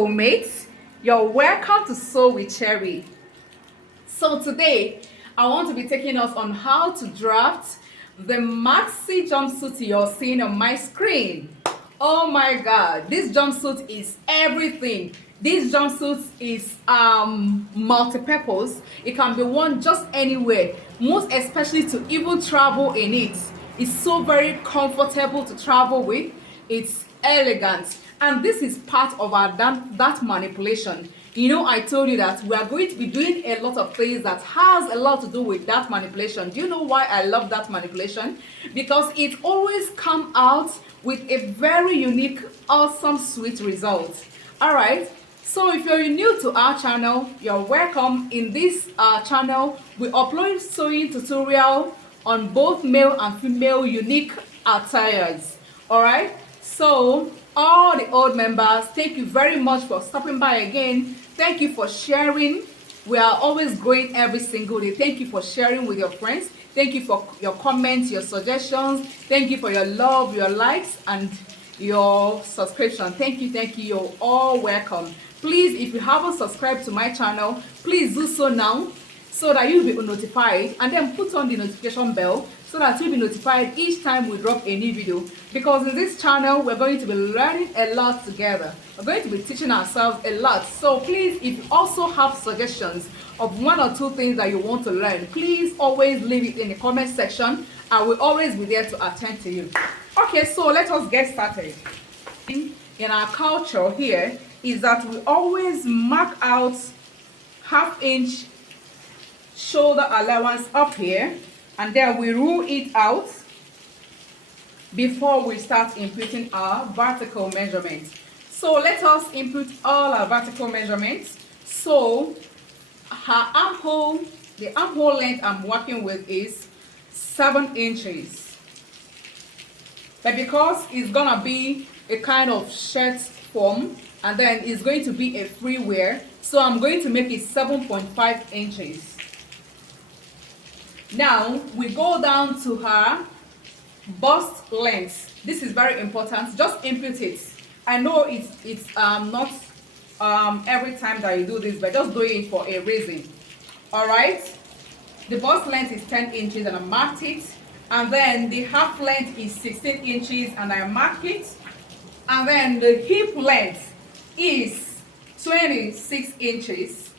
soulmates, you're welcome to Sew with Cherry. So today I want to be taking us on how to draft the maxi jumpsuit you're seeing on my screen. Oh my god, this jumpsuit is everything. This jumpsuit is multi-purpose. It can be worn just anywhere, most especially to even travel in it. It's so very comfortable to travel with. It's elegant, and this is part of our that manipulation. You know, I told you that we are going to be doing a lot of things that has a lot to do with that manipulation. Do you know why I love that manipulation? Because it always comes out with a very unique, awesome, sweet result. All right, so if you're new to our channel, you're welcome. In this channel, we upload sewing tutorial on both male and female unique attires. All right, so all the old members, thank you very much for stopping by again. Thank you for sharing. We are always growing every single day. Thank you for sharing with your friends. Thank you for your comments, your suggestions. Thank you for your love, your likes, and your subscription. Thank you. You're all welcome. Please, if you haven't subscribed to my channel, please do so now, so that you'll be notified, and then put on the notification bell so that you'll be notified each time we drop a new video. Because in this channel, we're going to be learning a lot together. We're going to be teaching ourselves a lot. So please, if you also have suggestions of one or two things that you want to learn, please always leave it in the comment section. I will always be there to attend to you. Okay, so let us get started. In our culture here is that we always mark out half-inch shoulder allowance up here, and then we rule it out before we start inputting our vertical measurements. So let us input all our vertical measurements. So her armhole, the armhole length I'm working with is 7 inches. But because it's gonna be a kind of shirt form, and then it's going to be a free wear, so I'm going to make it 7.5 inches. Now we go down to her bust length. This is very important. Just input it. I know it's not every time that you do this, but just do it for a reason. All right. The bust length is 10 inches, and I marked it. And then the half length is 16 inches, and I mark it. And then the hip length is 26 inches.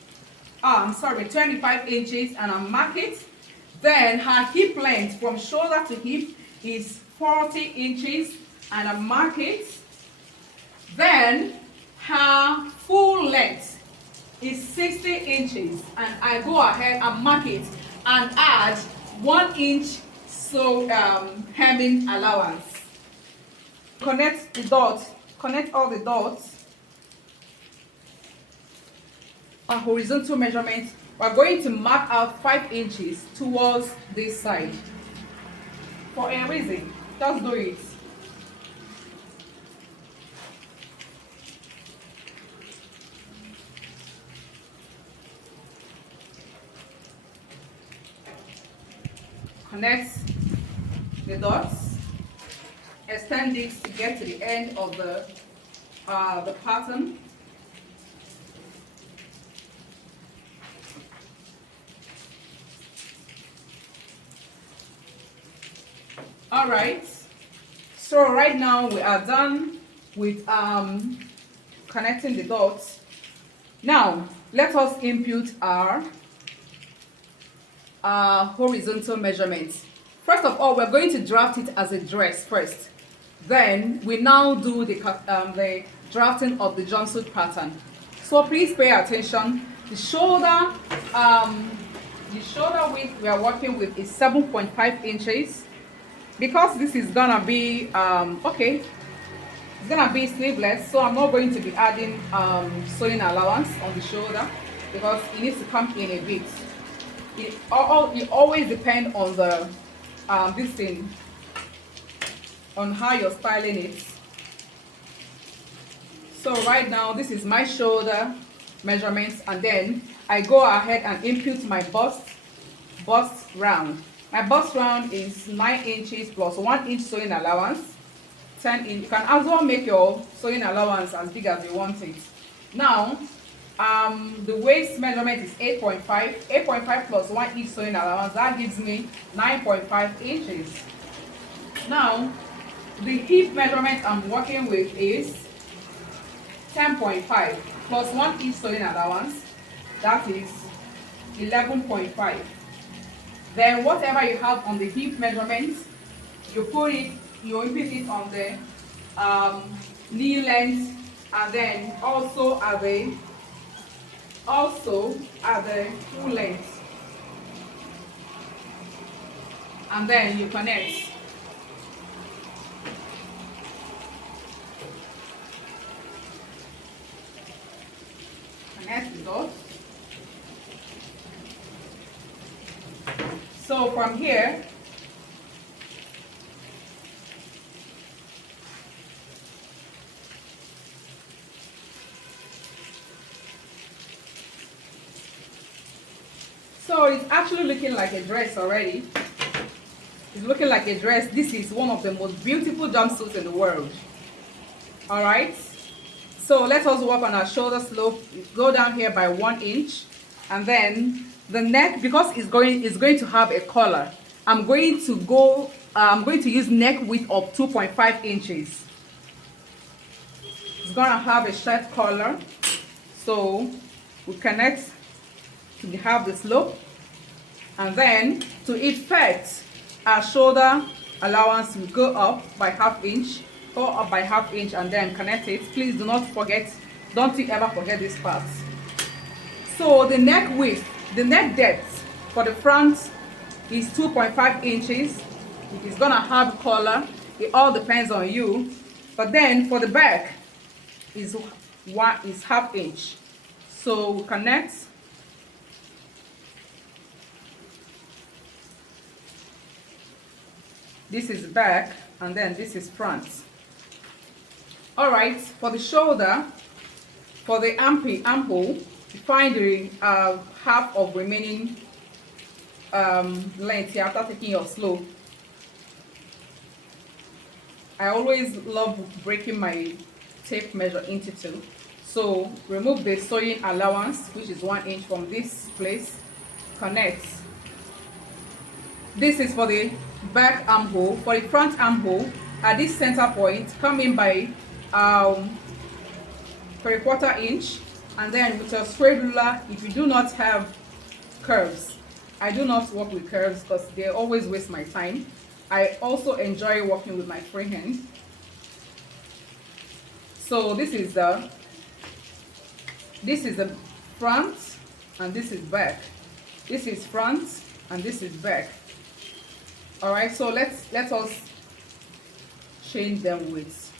25 inches, and I mark it. Then her hip length from shoulder to hip is 40 inches, and I mark it. Then her full length is 60 inches, and I go ahead and mark it and add 1 inch hemming allowance. Connect the dots, connect all the dots. A horizontal measurement. We're going to mark out 5 inches towards this side. For a reason, just do it. Connect the dots, extend it to get to the end of the pattern. All right, so right now we are done with connecting the dots. Now let us input our horizontal measurements. First of all, we're going to draft it as a dress first. Then we now do the drafting of the jumpsuit pattern. So please pay attention. The shoulder width we are working with is 7.5 inches. Because this is gonna be it's gonna be sleeveless, so I'm not going to be adding sewing allowance on the shoulder because it needs to come in a bit. It always depends on the this thing, on how you're styling it. So right now this is my shoulder measurements, and then I go ahead and input my bust round. My bust round is 9 inches plus 1 inch sewing allowance. 10 inch. You can as well make your sewing allowance as big as you want it. Now, the waist measurement is 8.5. 8.5 plus 1 inch sewing allowance, that gives me 9.5 inches. Now, the hip measurement I'm working with is 10.5 plus 1 inch sewing allowance, that is 11.5. Then whatever you have on the hip measurement, you put it on the knee length, and then also at the full length, and then you connect. Connect the dots. So from here, so it's actually looking like a dress already. It's looking like a dress. This is one of the most beautiful jumpsuits in the world. All right. So let us work on our shoulder slope. Go down here by 1 inch, and then the neck, because it's going to have a collar, I'm going to use neck width of 2.5 inches. It's gonna have a shirt collar, so we connect to have the slope, and then to effect our shoulder allowance, we go up by half inch, and then connect it. Please do not forget, don't you ever forget this part. So the neck width, the neck depth for the front is 2.5 inches. It is gonna have collar. It all depends on you. But then for the back is half inch. So we connect. This is back, and then this is front. All right, for the shoulder, for the armhole, find the half of remaining length here after taking your slope. I always love breaking my tape measure into 2. So remove the sewing allowance, which is 1 inch from this place, connect. This is for the back armhole. For the front armhole, at this center point, come in by 3/4 inch, and then with your straight ruler. If you do not have curves, I do not work with curves because they always waste my time. I also enjoy working with my free hand. So this is the front, and this is back. This is front, and this is back. All right, so let us change them with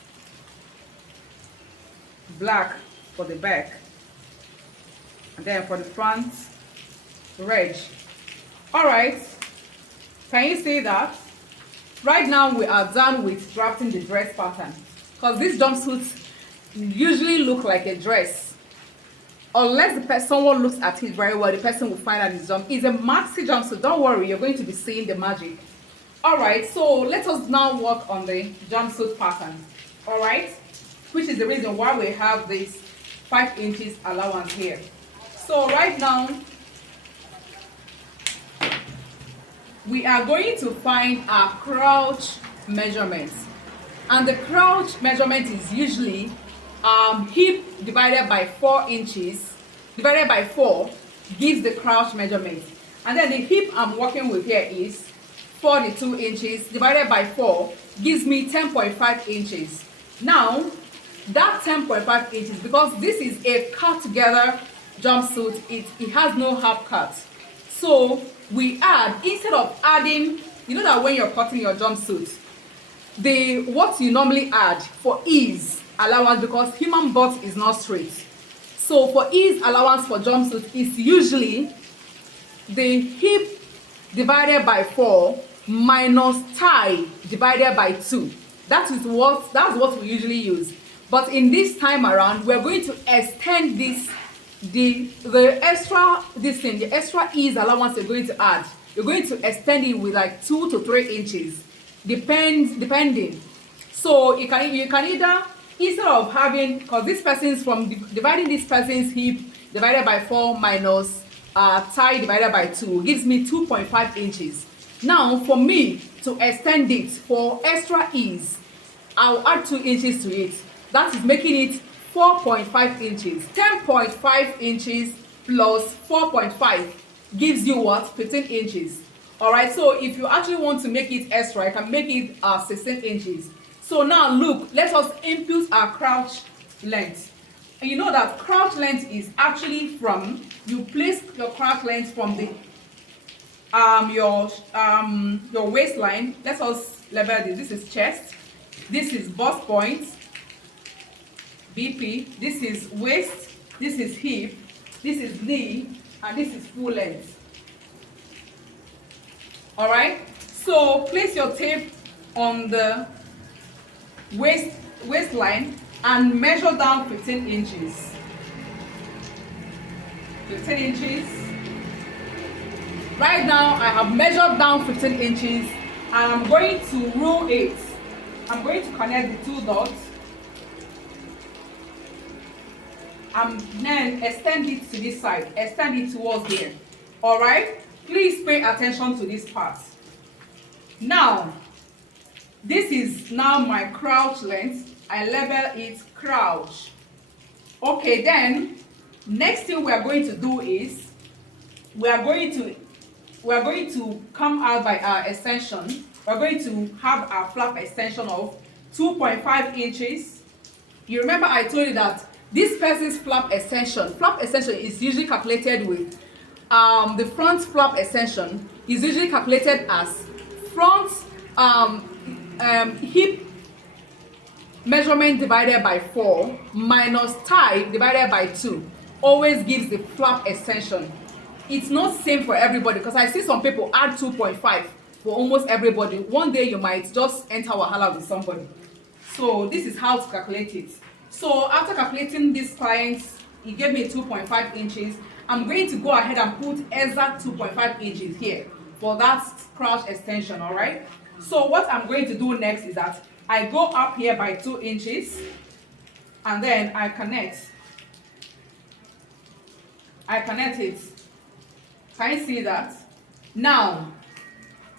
black for the back, and then for the front, red. All right, can you see that? Right now we are done with drafting the dress pattern, because these jumpsuits usually look like a dress. Unless someone looks at it very well, the person will find out it's a maxi jumpsuit. Don't worry, you're going to be seeing the magic. All right, so let us now work on the jumpsuit pattern. All right, which is the reason why we have this 5 inches allowance here. So right now we are going to find our crouch measurements, and the crouch measurement is usually hip divided by 4 inches divided by 4 gives the crouch measurement, and then the hip I'm working with here is 42 inches divided by 4 gives me 10.5 inches. Now that 10.5 inches, because this is a cut together jumpsuit, it has no half cut. So we add, instead of adding, you know that when you're cutting your jumpsuit, what you normally add for ease allowance, because human butt is not straight. So for ease allowance for jumpsuit is usually the hip divided by 4 minus thigh divided by 2. That's what we usually use. But in this time around, we're going to extend this, the extra ease allowance you're going to add. You're going to extend it with like 2 to 3 inches, depending. So you can either, instead of having, because this person's from dividing this person's hip divided by 4 minus thigh divided by 2 gives me 2.5 inches. Now for me to extend it for extra ease, I'll add 2 inches to it. That is making it 4.5 inches. 10.5 inches plus 4.5 gives you what? 15 inches. Alright, so if you actually want to make it extra, you can make it 16 inches. So now look, let us input our crouch length. And you know that crouch length is actually from, you place your crouch length from the your waistline. Let us level this. This is chest, this is bust point, BP, this is waist, this is hip, this is knee, and this is full length. Alright, so place your tape on the waistline and measure down 15 inches. 15 inches. Right now I have measured down 15 inches and I'm going to rule it. I'm going to connect the 2 dots and then extend it to this side, extend it towards here. Alright, please pay attention to this part. Now this is now my crouch length. I label it crouch. Okay, then next thing we are going to do is we are going to come out by our extension. We're going to have our flap extension of 2.5 inches. You remember I told you that this person's flap extension is usually calculated with the front flap extension is usually calculated as front hip measurement divided by 4 minus thigh divided by 2 always gives the flap extension. It's not same for everybody, because I see some people add 2.5 for almost everybody. One day you might just enter wahala with somebody. So this is how to calculate it. So after calculating this client, he gave me 2.5 inches. I'm going to go ahead and put exact 2.5 inches here for that crouch extension. All right, so what I'm going to do next is that I go up here by 2 inches and then I connect it. Can you see that? Now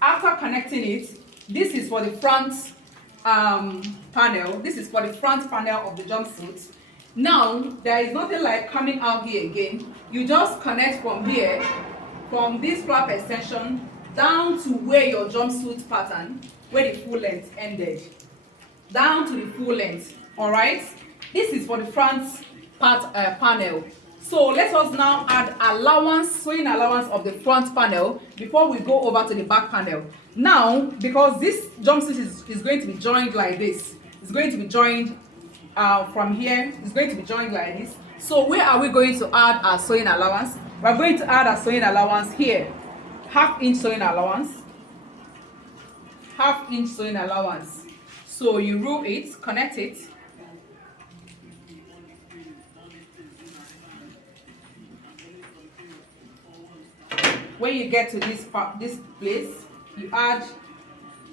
after connecting it, this is for the front panel. This is for the front panel of the jumpsuit. Now there is nothing like coming out here again. You just connect from here, from this flap extension down to where your jumpsuit pattern, where the full length ended, down to the full length. All right, this is for the front part panel. So let us now add sewing allowance of the front panel before we go over to the back panel. Now, because this jumpsuit is going to be joined like this, it's going to be joined from here, it's going to be joined like this. So where are we going to add our sewing allowance? We're going to add our sewing allowance here, 1/2 inch sewing allowance, 1/2 inch sewing allowance. So you rule it, connect it. When you get to this place, you add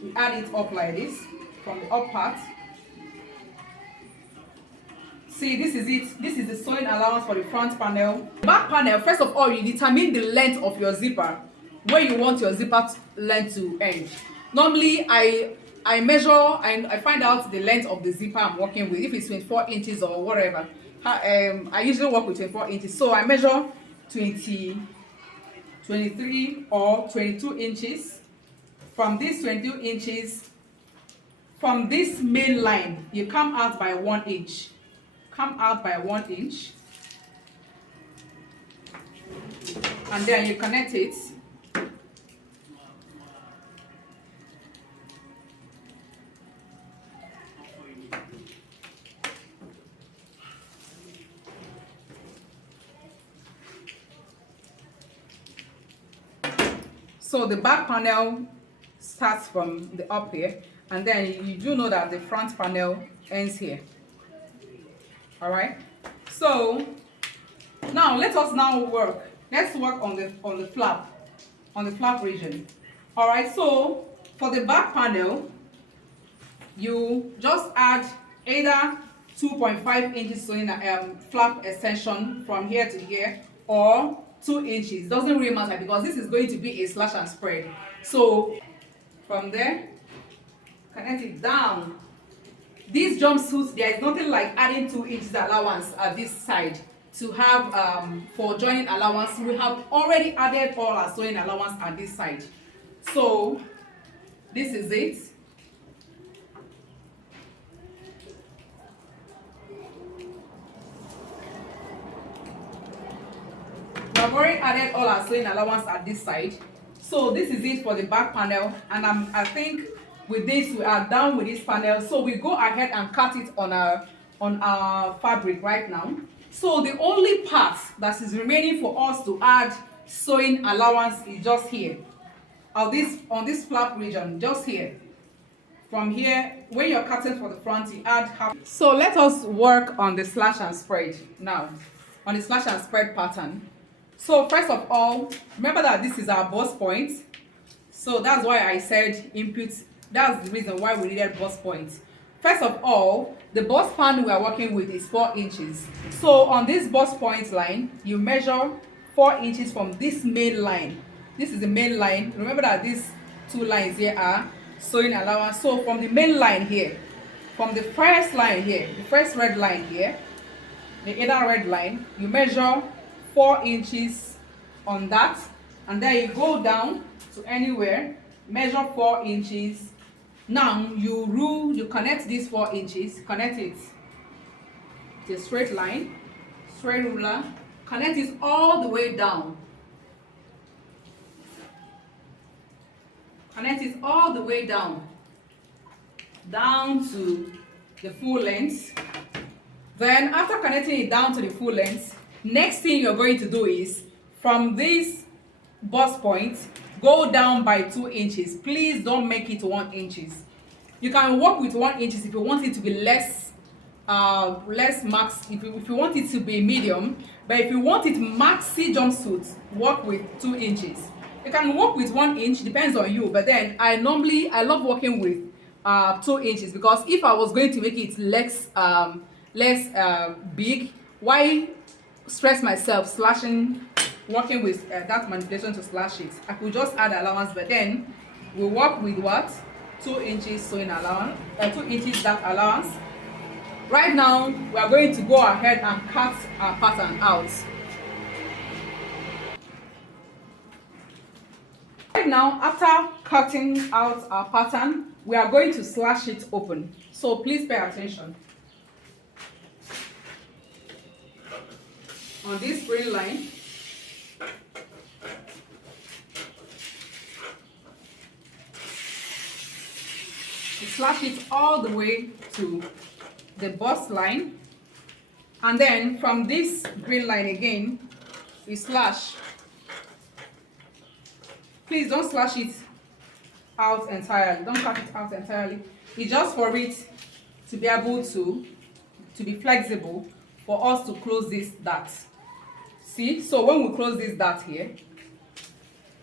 it up like this from the up part. See, this is it. This is the sewing allowance for the front panel. Back panel, first of all, you determine the length of your zipper, where you want your zipper length to end. Normally, I measure and I find out the length of the zipper I'm working with. If it's 24 inches or whatever, I usually work with 24 inches. So I measure 23 or 22 inches. From these 22 inches, from this main line, you come out by 1 inch. Come out by 1 inch. And then you connect it. So the back panel starts from the up here, and then you do know that the front panel ends here. All right, so now let us work. Let's work on the flap region. All right, so for the back panel, you just add either 2.5 inches sewing flap extension from here to here, or 2 inches. Doesn't really matter because this is going to be a slash and spread. So from there, connect it down. These jumpsuits, there is nothing like adding 2 inches allowance at this side to have for joining allowance. We have already added all our sewing allowance at this side. So this is it. We have already added all our sewing allowance at this side. So this is it for the back panel, and I think with this we are done with this panel. So we go ahead and cut it on our fabric right now. So the only part that is remaining for us to add sewing allowance is just here, on this flap region, just here. From here, when you're cutting for the front, you add half. So let us work on the slash and spread now, on the slash and spread pattern. So first of all, remember that this is our bust point. So that's why I said input. That's the reason why we needed bust point. First of all, the bust span we are working with is 4 inches. So on this bust point line, you measure 4 inches from this main line. This is the main line. Remember that these 2 lines here are sewing allowance. So from the main line here, from the first line here, the first red line here, the inner red line, you measure 4 inches on that, and then you go down to anywhere, measure 4 inches. Now you connect these 4 inches, connect it to a straight line, straight ruler, connect it all the way down. Connect it all the way down to the full length. Then after connecting it down to the full length, next thing you're going to do is from this bust point, go down by 2 inches. Please don't make it 1 inches. You can work with 1 inches if you want it to be less max, if you want it to be medium. But if you want it maxi jumpsuit, work with 2 inches. You can work with 1 inch, depends on you. But then I love working with 2 inches, because if I was going to make it less big, why stress myself slashing, working with that manipulation to slash it? I could just add allowance, but then we work with what? 2 inches sewing allowance, 2 inches that allowance. Right now we are going to go ahead and cut our pattern out. Right now, after cutting out our pattern, we are going to slash it open. So please pay attention. On this green line, you slash it all the way to the bust line, and then from this green line again, we slash. Please don't slash it out entirely. Don't cut it out entirely. It's just for it to be able to be flexible, for us to close this dart. See, so when we close this dart here,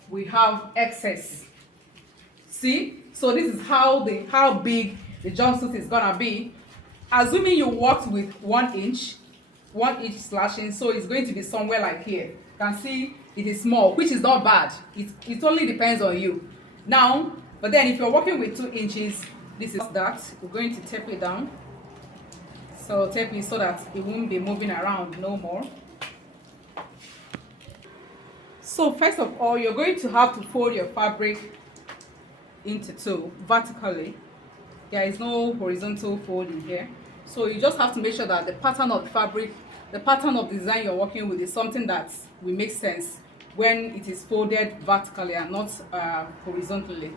we have excess. See, so this is how big the jumpsuit is gonna be. Assuming you worked with 1 inch slashing, so it's going to be somewhere like here. You can see it is small, which is not bad. It only depends on you. Now, but then if you're working with 2 inches, this is that. We're going to tape it down. So tape it so that it won't be moving around no more. So first of all, you're going to have to fold your fabric into 2 vertically. There is no horizontal folding here. So you just have to make sure that the pattern of the fabric, the pattern of design you're working with is something that will make sense when it is folded vertically and not horizontally.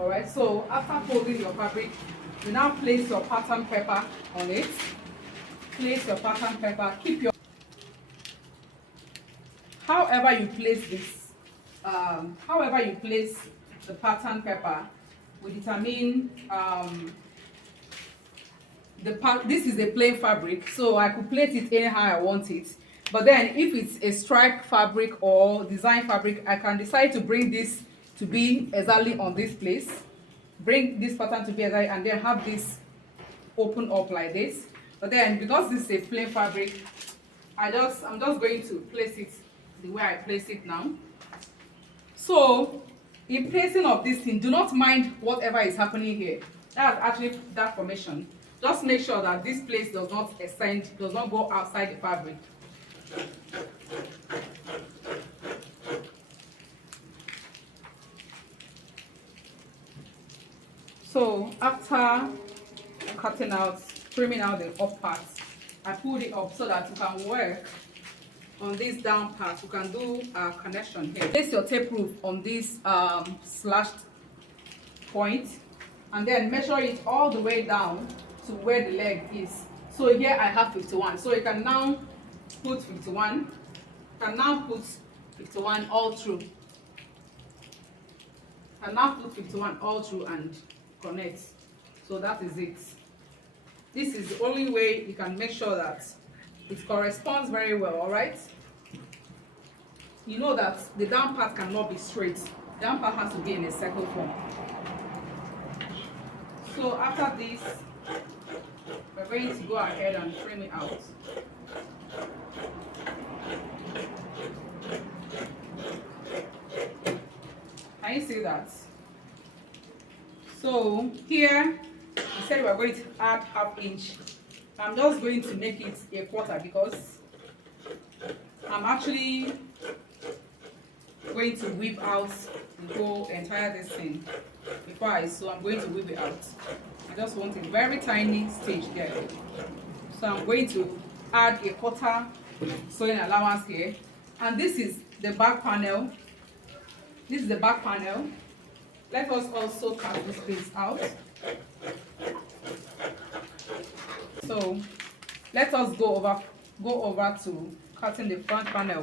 Alright, so after folding your fabric, you now place your pattern paper on it. Place your pattern paper, keep your... However you place this, however you place the pattern paper will determine this is a plain fabric, so I could place it anyhow I want it. But then if it's a stripe fabric or design fabric, I can decide to bring this to be exactly on this place, bring this pattern to be exactly, and then have this open up like this. But then because this is a plain fabric, I'm just going to place it the way I place it now. So in placing of this thing, do not mind whatever is happening here. That's actually that formation. Just make sure that this place does not extend, does not go outside the fabric. So after cutting out, trimming out the up part, I pulled it up so that you can work on this down part. You can do a connection here. Place your tape roof on this slashed point, and then measure it all the way down to where the leg is. So here I have 51. So you can now put 51. You can now put 51 all through. You can now put 51 all through and connect. So that is it. This is the only way you can make sure that it corresponds very well. All right, you know that the down part cannot be straight. The down part has to be in a circle form. So after this, we're going to go ahead and trim it out. Can you see that? So here we said we're going to add ½ inch. I'm just going to make it a quarter because I'm actually going to weave out the whole entire this thing before I sew. I'm going to weave it out. I just want a very tiny stitch there. So I'm going to add a quarter sewing allowance here. And this is the back panel. This is the back panel. Let us also cut this piece out. So let us go over to cutting the front panel.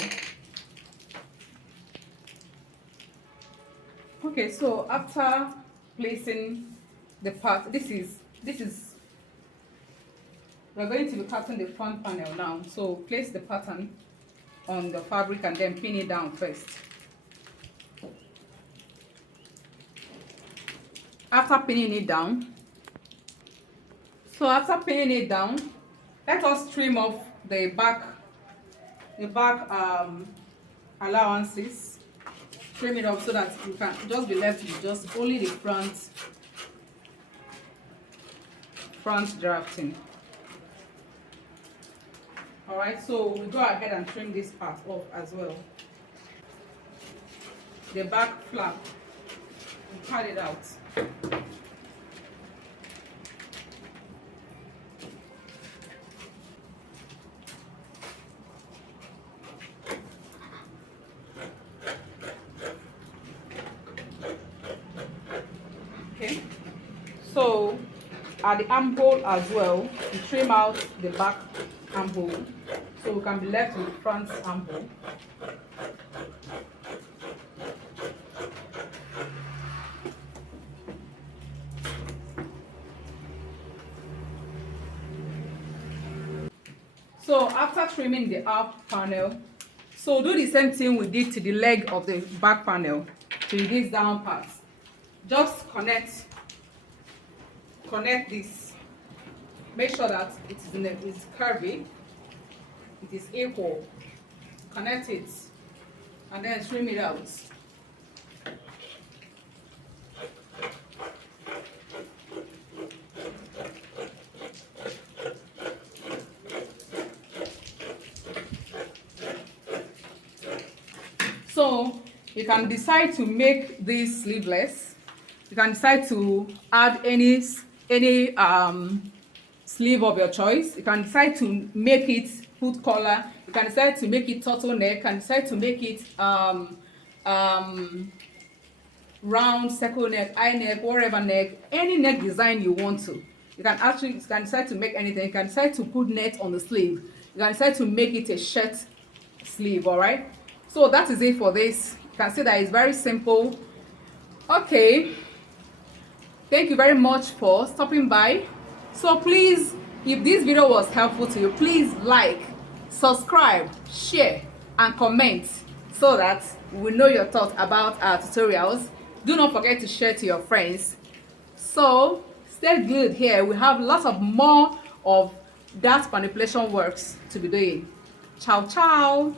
Okay, so after placing the part, this is we're going to be cutting the front panel now. So place the pattern on the fabric and then pin it down first. After pinning it down, let us trim off the back allowances. Trim it off so that you can just be left with just only the front drafting. All right, so we go ahead and trim this part off as well. The back flap, we cut it out. Okay, so at the armhole as well, we trim out the back armhole so we can be left with the front armhole. So after trimming the up panel, so do the same thing we did to the leg of the back panel, to this down part. Just connect this. Make sure that it's curvy, it is equal. Connect it and then trim it out. So you can decide to make this sleeveless. You can decide to add any sleeve of your choice. You can decide to make it put collar. You can decide to make it turtleneck. You can decide to make it round, circle neck, eye neck, whatever neck, any neck design you want to. You can decide to make anything. You can decide to put net on the sleeve. You can decide to make it a shirt sleeve. All right. So that is it for this. You can see that it's very simple. Okay. Thank you very much for stopping by. So please, if this video was helpful to you, please like, subscribe, share, and comment so that we know your thoughts about our tutorials. Do not forget to share to your friends. So stay glued here. We have lots of more of that manipulation works to be doing. Ciao, ciao.